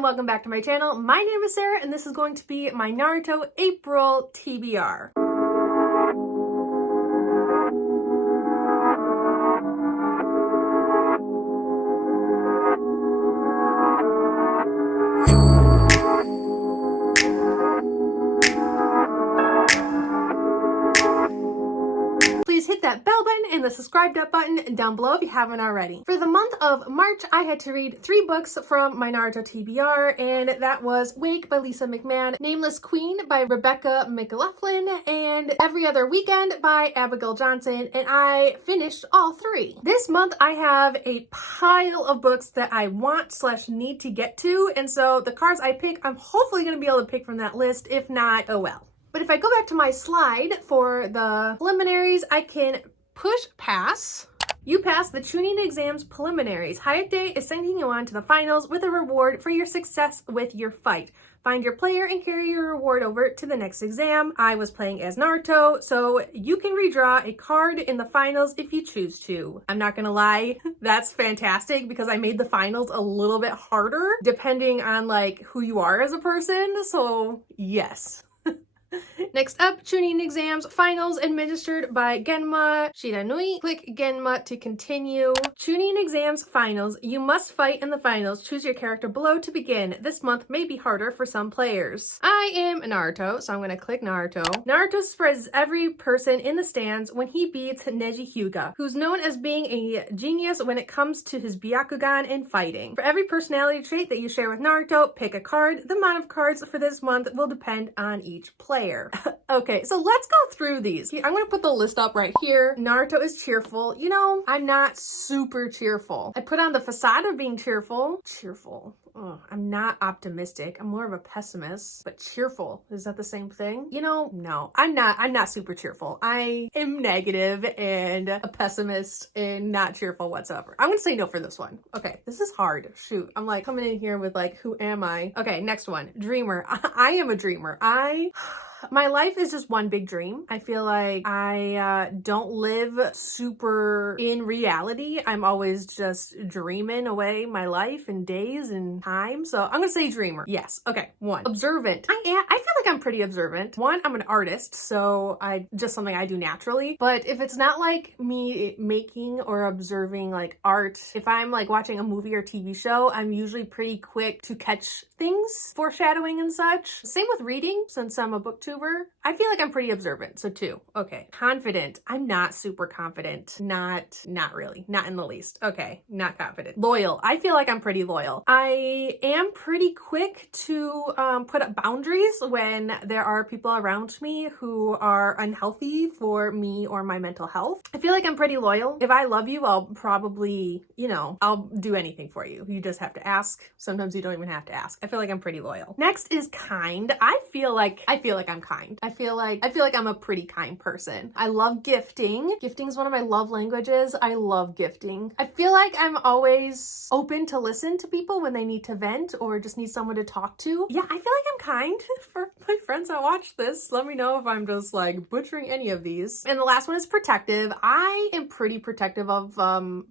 and welcome back to my channel. My name is Sarah and this is going to be my Naruto April TBR. Please hit that bell button and the subscribe button down below if you haven't already. For the month of March, I had to read 3 books from my Naruto TBR, and that was Wake by Lisa McMahon, Nameless Queen by Rebecca McLaughlin, and Every Other Weekend by Abigail Johnson, and I finished all 3. This month, I have a pile of books that I want/need to get to, and so the cards I pick, I'm hopefully going to be able to pick from that list. If not, oh well. But if I go back to my slide for the preliminaries, I can push pass. You passed the tuning exams preliminaries. Hayate is sending you on to the finals with a reward for your success with your fight. Find your player and carry your reward over to the next exam. I was playing as Naruto, so you can redraw a card in the finals if you choose to. I'm not gonna lie, that's fantastic because I made the finals a little bit harder depending on like who you are as a person, so yes. Next up, tuning exams finals administered by Genma Shiranui. Click Genma to continue. Tuning exams finals. You must fight in the finals. Choose your character below to begin. This month may be harder for some players. I am Naruto, so I'm going to click Naruto. Naruto surprises every person in the stands when he beats Neji Hyuga, who's known as being a genius when it comes to his Byakugan and fighting. For every personality trait that you share with Naruto, pick a card. The amount of cards for this month will depend on each player. Okay, so let's go through these. I'm gonna put the list up right here. Naruto is cheerful. You know, I'm not super cheerful. I put on the facade of being cheerful. Oh, I'm not optimistic. I'm more of a pessimist, but cheerful. Is that the same thing? You know, no, I'm not super cheerful. I am negative and a pessimist and not cheerful whatsoever. I'm gonna say no for this one. Okay, this is hard. Shoot, I'm like coming in here with like, who am I? Okay, next one, dreamer. I am a dreamer. My life is just one big dream. I feel like I don't live super in reality. I'm always just dreaming away my life and days and time. So I'm gonna say dreamer. Yes. Okay. 1. Observant. I feel like I'm pretty observant. 1, I'm an artist, so just something I do naturally. But if it's not like me making or observing like art, if I'm like watching a movie or TV show, I'm usually pretty quick to catch things, foreshadowing and such. Same with reading, since I'm a booktuber. I feel like I'm pretty observant, so 2. Okay. Confident. I'm not super confident. Not really. Not in the least. Okay. Not confident. Loyal. I feel like I'm pretty loyal. I am pretty quick to put up boundaries when there are people around me who are unhealthy for me or my mental health. I feel like I'm pretty loyal. If I love you, I'll probably, you know, I'll do anything for you. You just have to ask. Sometimes you don't even have to ask. I feel like I'm pretty loyal. Next is kind. I feel like I'm kind. I feel like I'm a pretty kind person. I love gifting. Gifting is one of my love languages. I love gifting. I feel like I'm always open to listen to people when they need to vent or just need someone to talk to. Yeah, I feel like I'm kind. For my friends that watch this, let me know if I'm just like butchering any of these. And the last one is protective. I am pretty protective of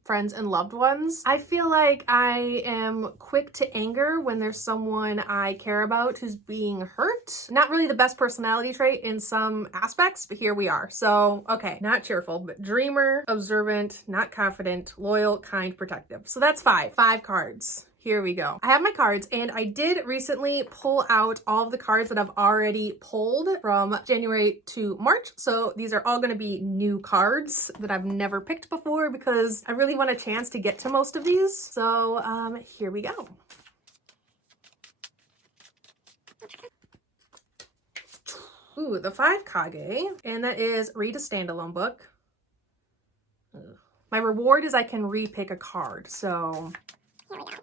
friends and loved ones. I feel like I am quick to anger when there's someone I care about who's being hurt. Not really the best personality trait in some aspects, but here we are. So, okay, not cheerful, but dreamer, observant, not confident, loyal, kind, protective. So that's 5 cards. Here we go. I have my cards, and I did recently pull out all of the cards that I've already pulled from January to March. So these are all going to be new cards that I've never picked before because I really want a chance to get to most of these. So here we go. Ooh, the 5 Kage, and that is read a standalone book. Ugh. My reward is I can re-pick a card, so here we go.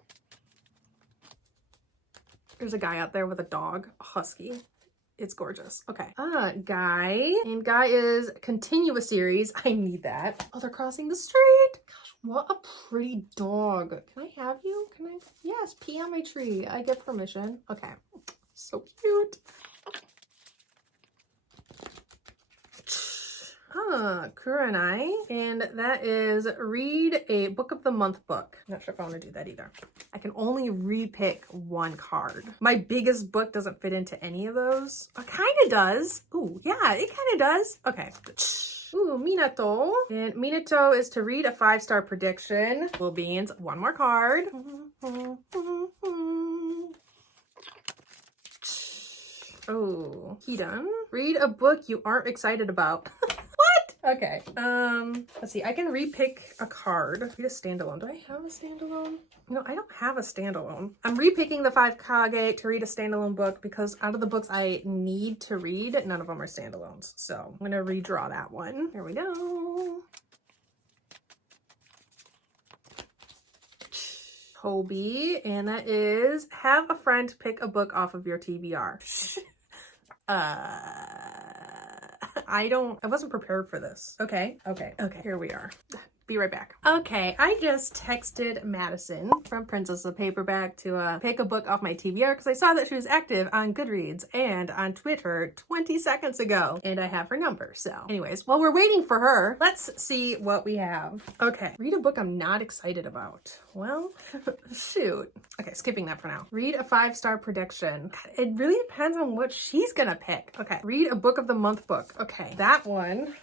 There's a guy out there with a dog, a husky. It's gorgeous. Okay. Guy. And Guy is continuous series. I need that. Oh, they're crossing the street. Gosh, what a pretty dog. Can I have you? Can I? Yes, pee on my tree. I get permission. Okay. So cute. Kurenai, and that is read a book of the month book. Not sure if I want to do that either. I can only repick one card. My biggest book doesn't fit into any of those. It kind of does. Ooh, yeah, it kind of does. Okay. Ooh, Minato. And Minato is to read a 5-star prediction. Little beans, one more card. Oh, Hidan. Read a book you aren't excited about. What? Okay. Let's see. I can repick a card. Read a standalone. Do I have a standalone? No, I don't have a standalone. I'm repicking the 5 Kage to read a standalone book because out of the books I need to read, none of them are standalones. So I'm gonna redraw that one. Here we go. Toby, and that is have a friend pick a book off of your TBR. I wasn't prepared for this. Okay, here we are. Be right back. Okay, I just texted Madison from Princess of Paperback to pick a book off my TBR because I saw that she was active on Goodreads and on Twitter 20 seconds ago, and I have her number. So anyways, while we're waiting for her, let's see what we have. Okay, read a book I'm not excited about. Well, shoot. Okay, skipping that for now. Read a 5-star prediction. God, it really depends on what she's gonna pick. Okay, read a book of the month book. Okay, that one.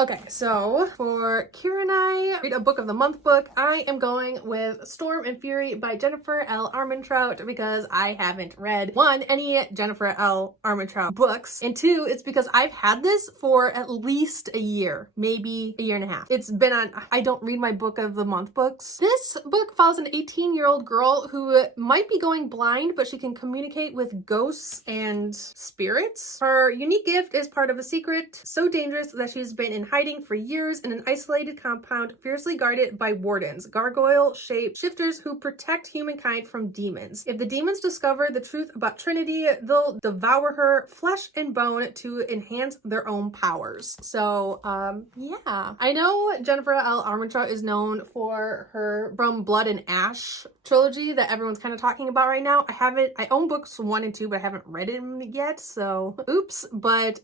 Okay, so for Kurenai, read a book of the month book. I am going with Storm and Fury by Jennifer L. Armentrout because I haven't read, 1, any Jennifer L. Armentrout books, and 2, it's because I've had this for at least a year, maybe a year and a half. It's been on, I don't read my book of the month books. This book follows an 18-year-old girl who might be going blind, but she can communicate with ghosts and spirits. Her unique gift is part of a secret so dangerous that she's been in hiding for years in an isolated compound fiercely guarded by wardens, gargoyle-shaped shifters who protect humankind from demons. If the demons discover the truth about Trinity, they'll devour her flesh and bone to enhance their own powers. So, yeah. I know Jennifer L. Armentrout is known for her From Blood and Ash trilogy that everyone's kind of talking about right now. I own books 1 and 2, but I haven't read them yet, so oops. But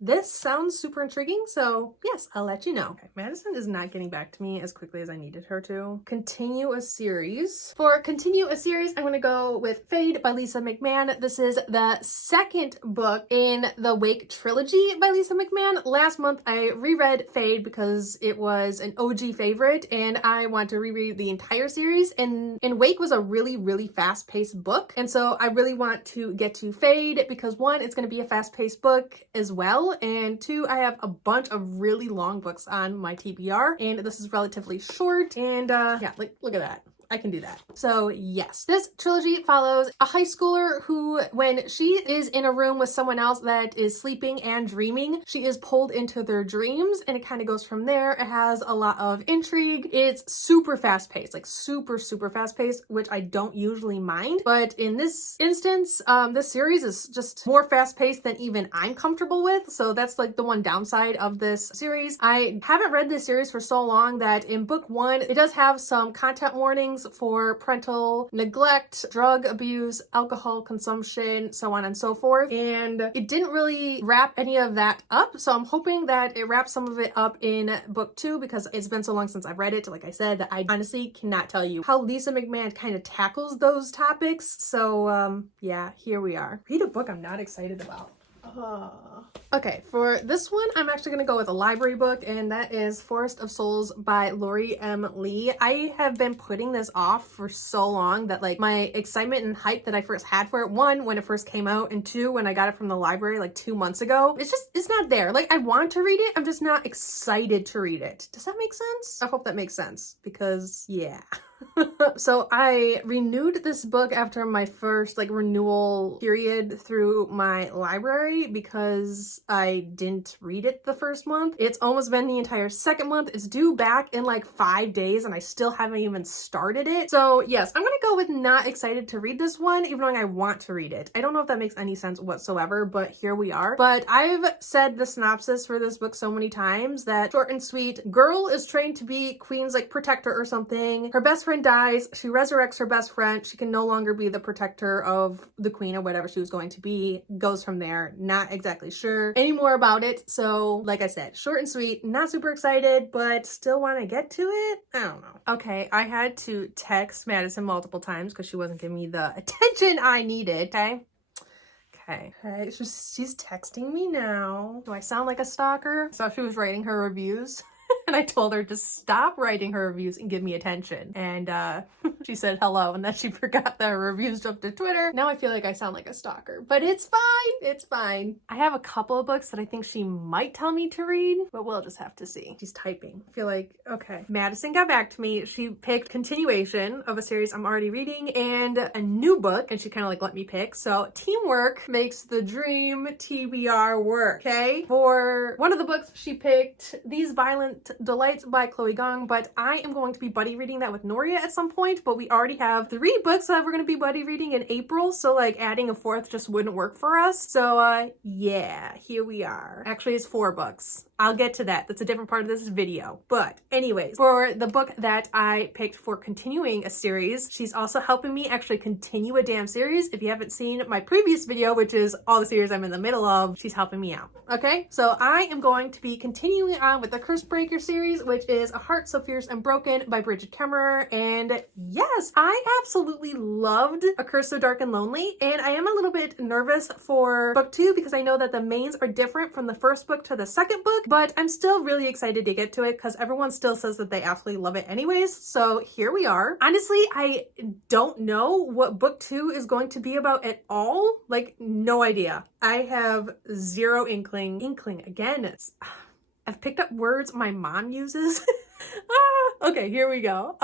this sounds super intriguing, so yes, I'll let you know. Okay, Madison is not getting back to me as quickly as I needed her to. Continue a series. For continue a series, I'm gonna go with Fade by Lisa McMahon. This is the 2nd book in the Wake trilogy by Lisa McMahon. Last month I reread Fade because it was an OG favorite and I want to reread the entire series, and Wake was a really fast-paced book, and so I really want to get to Fade because 1, it's going to be a fast-paced book as well, and 2, I have a bunch of really long books on my TBR, and this is relatively short, and yeah, like, look at that. I can do that. So yes, this trilogy follows a high schooler who, when she is in a room with someone else that is sleeping and dreaming, she is pulled into their dreams, and it kind of goes from there. It has a lot of intrigue. It's super fast paced, like super fast paced, which I don't usually mind. But in this instance, this series is just more fast paced than even I'm comfortable with. So that's like the one downside of this series. I haven't read this series for so long that in book 1, it does have some content warnings for parental neglect, drug abuse, alcohol consumption, so on and so forth. And it didn't really wrap any of that up. So I'm hoping that it wraps some of it up in book 2 because it's been so long since I've read it, like I said, that I honestly cannot tell you how Lisa McMahon kind of tackles those topics. So yeah, here we are. Read a book I'm not excited about. Okay, for this one, I'm actually going to go with a library book, and that is Forest of Souls by Lori M. Lee. I have been putting this off for so long that like my excitement and hype that I first had for it, 1, when it first came out, and 2, when I got it from the library like 2 months ago, it's not there. Like, I want to read it, I'm just not excited to read it. Does that make sense? I hope that makes sense because yeah. So I renewed this book after my first like renewal period through my library because I didn't read it the first month. It's almost been the entire 2nd month. It's due back in like 5 days and I still haven't even started it. So yes, I'm gonna go with not excited to read this one, even though I want to read it. I don't know if that makes any sense whatsoever, but here we are. But I've said the synopsis for this book so many times that short and sweet, girl is trained to be queen's like protector or something. Her best friend dies, she resurrects her best friend, she can no longer be the protector of the queen or whatever she was going to be, goes from there. Not exactly sure any more about it, so like I said, short and sweet, not super excited, but still want to get to it. I don't know. Okay, I had to text Madison multiple times because she wasn't giving me the attention I needed. Okay, so she's texting me now. Do I sound like a stalker? So she was writing her reviews. And I told her to stop writing her reviews and give me attention. And she said hello, and then she forgot that her reviews jumped to Twitter. Now I feel like I sound like a stalker, but it's fine. It's fine. I have a couple of books that I think she might tell me to read, but we'll just have to see. She's typing. I feel like, okay. Madison got back to me. She picked continuation of a series I'm already reading and a new book, and she kind of like let me pick. So teamwork makes the dream TBR work, okay? For one of the books she picked, These Violent Delights by Chloe Gong, but I am going to be buddy reading that with Noria at some point, but we already have 3 books that we're going to be buddy reading in April, so like adding a 4th just wouldn't work for us. So yeah, here we are. Actually, it's 4 books. I'll get to that. That's a different part of this video. But anyways, for the book that I picked for continuing a series, she's also helping me actually continue a damn series. If you haven't seen my previous video, which is all the series I'm in the middle of, she's helping me out. Okay, so I am going to be continuing on with the Curse Breaker series, which is A Heart So Fierce and Broken by Bridget Kemmerer. And yes, I absolutely loved A Curse So Dark and Lonely. And I am a little bit nervous for book 2 because I know that the mains are different from the first book to the second book, but I'm still really excited to get to it because everyone still says that they absolutely love it anyways. So here we are. Honestly, I don't know what book 2 is going to be about at all. Like, no idea. I have zero inkling. Again, I've picked up words my mom uses. Okay, here we go.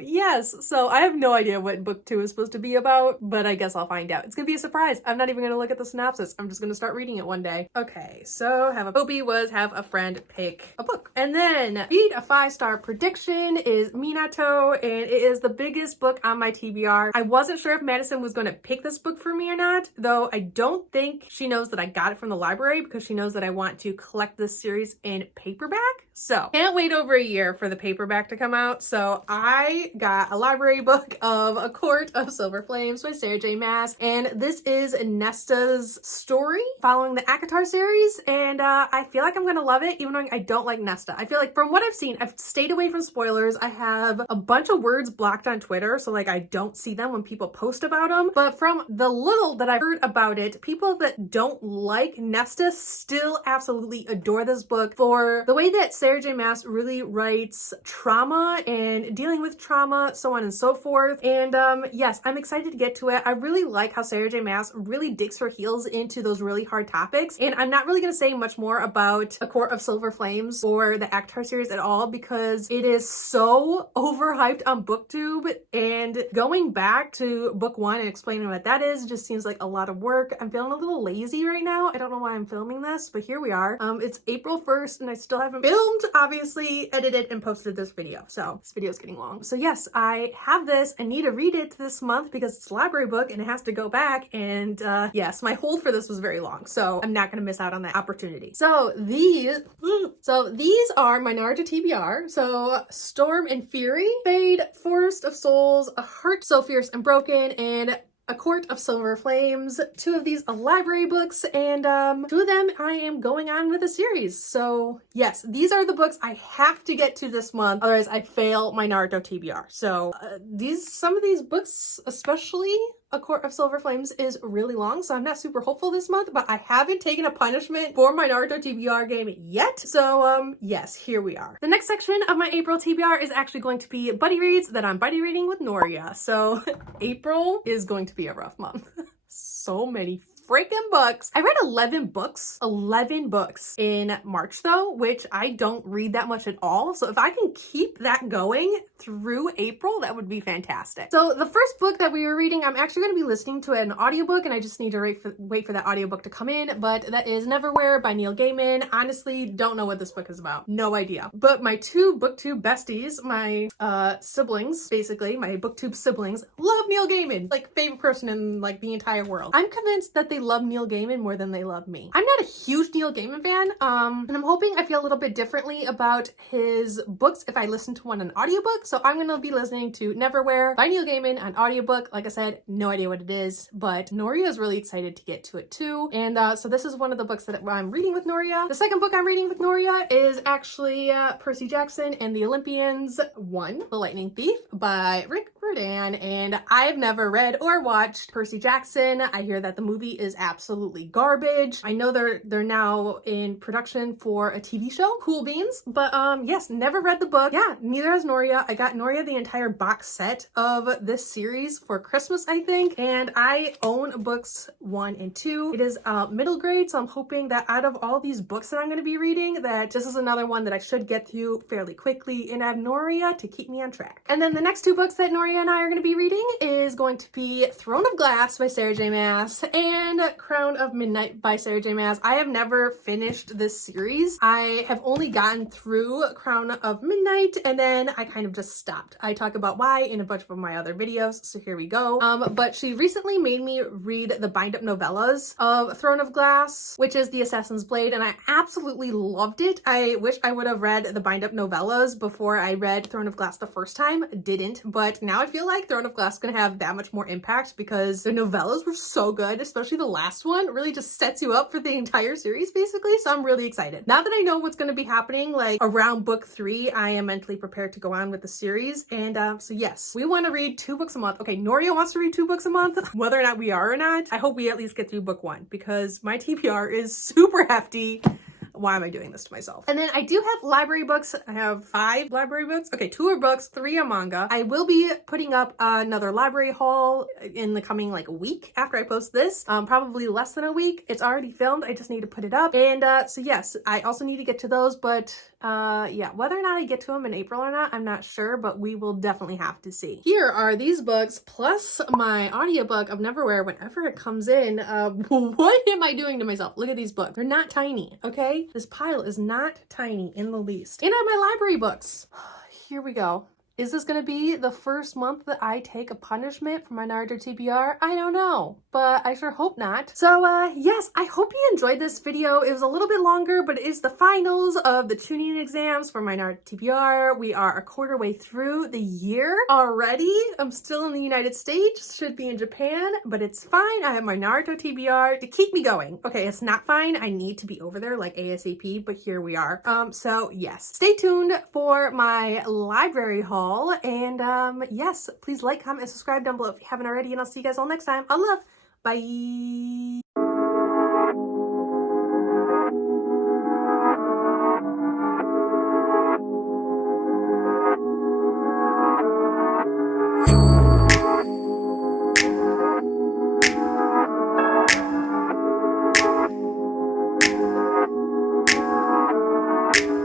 Yes, so I have no idea what book 2 is supposed to be about, but I guess I'll find out. It's gonna be a surprise. I'm not even gonna look at the synopsis. I'm just gonna start reading it one day. Okay, so have a friend pick a book. And then read a 5-star prediction is Minato, and it is the biggest book on my TBR. I wasn't sure if Madison was gonna pick this book for me or not, though I don't think she knows that I got it from the library because she knows that I want to collect this series in paperback. So can't wait over a year for the paperback to come out. So I got a library book of A Court of Silver Flames by Sarah J. Maas, and this is Nesta's story following the ACOTAR series, and I feel like I'm gonna love it even though I don't like Nesta. I feel like from what I've seen, I've stayed away from spoilers. I have a bunch of words blocked on Twitter, so like I don't see them when people post about them, but from the little that I've heard about it, people that don't like Nesta still absolutely adore this book for the way that Sarah J. Maas really writes trauma and dealing with trauma, so on and so forth. And yes, I'm excited to get to it. I really like how Sarah J. Maas really digs her heels into those really hard topics. And I'm not really going to say much more about A Court of Silver Flames or the ACOTAR series at all because it is so overhyped on BookTube. And going back to book 1 and explaining what that is just seems like a lot of work. I'm feeling a little lazy right now. I don't know why I'm filming this, but here we are. It's April 1st and I still haven't filmed, obviously, edited, and posted this video. So this video is getting long. So yes, I have this. I need to read it this month because it's a library book and it has to go back. And yes, my hold for this was very long. So I'm not going to miss out on that opportunity. So these are my Naruto TBR. So Storm and Fury, Fade, Forest of Souls, A Heart So Fierce and Broken, and A Court of Silver Flames. 2 of these are library books, and 2 of them I am going on with a series. So yes, these are the books I have to get to this month, otherwise I fail my Naruto TBR. So some of these books, especially A Court of Silver Flames, is really long, so I'm not super hopeful this month, but I haven't taken a punishment for my Naruto TBR game yet. So yes, here we are. The next section of my April TBR is actually going to be buddy reads that I'm buddy reading with Noria. So April is going to be a rough month. So many freaking books. I read 11 books in March though, which I don't read that much at all. So if I can keep that going through April, that would be fantastic. So the first book that we were reading, I'm actually going to be listening to an audiobook, and I just need to wait for that audiobook to come in, but that is Neverwhere by Neil Gaiman. Honestly, don't know what this book is about. No idea. But my 2 BookTube besties, my siblings, basically, my BookTube siblings, love Neil Gaiman. Like, favorite person in like the entire world. I'm convinced that they love Neil Gaiman more than they love me. I'm not a huge Neil Gaiman fan, and I'm hoping I feel a little bit differently about his books if I listen to one on audiobook. So I'm gonna be listening to Neverwhere by Neil Gaiman on audiobook. Like I said, no idea what it is, but Noria is really excited to get to it too. And so this is one of the books that I'm reading with Noria. The second book I'm reading with Noria is actually Percy Jackson and the Olympians 1, The Lightning Thief by Rick Riordan, and I've never read or watched Percy Jackson. I hear that the movie is absolutely garbage. I know they're now in production for a TV show. Cool beans. But yes, never read the book. Yeah, neither has Noria. I got Noria the entire box set of this series for Christmas, I think, and I own books 1 and 2. It is middle grade, so I'm hoping that out of all these books that I'm going to be reading, that this is another one that I should get through fairly quickly, and I have Noria to keep me on track. And then the next 2 books that Noria and I are going to be reading is going to be Throne of Glass by Sarah J. Maas and Crown of Midnight by Sarah J. Maas. I have never finished this series. I have only gotten through Crown of Midnight, and then I kind of just stopped. I talk about why in a bunch of my other videos, so here we go. But she recently made me read the bind-up novellas of Throne of Glass, which is The Assassin's Blade, and I absolutely loved it. I wish I would have read the bind-up novellas before I read Throne of Glass the first time. Didn't, but now I feel like Throne of Glass is gonna have that much more impact because the novellas were so good, especially the last one. It really just sets you up for the entire series, basically, so I'm really excited. Now that I know what's gonna be happening, like, around book 3, I am mentally prepared to go on with the series, and so yes, we want to read 2 books a month. Okay, Noria wants to read 2 books a month. Whether or not we are or not, I hope we at least get through book 1 because my TBR is super hefty. Why am I doing this to myself? And then I do have library books. I have 5 library books. Okay, 2 are books, 3 are manga. I will be putting up another library haul in the coming like a week after I post this. Probably less than a week. It's already filmed. I just need to put it up. And so yes, I also need to get to those, but yeah, whether or not I get to them in April or not, I'm not sure, but we will definitely have to see. Here are these books plus my audiobook of Neverwhere whenever it comes in. What am I doing to myself? Look at these books. They're not tiny, okay? This pile is not tiny in the least. And I have my library books. Here we go. Is this going to be the first month that I take a punishment for my Naruto TBR? I don't know, but I sure hope not. So yes, I hope you enjoyed this video. It was a little bit longer, but it is the finals of the tuning exams for my Naruto TBR. We are a quarter way through the year already. I'm still in the United States, should be in Japan, but it's fine. I have my Naruto TBR to keep me going. Okay, it's not fine. I need to be over there like ASAP, but here we are. So yes, stay tuned for my library haul. And yes, please like, comment, and subscribe down below if you haven't already, and I'll see you guys all next time. I love. Bye.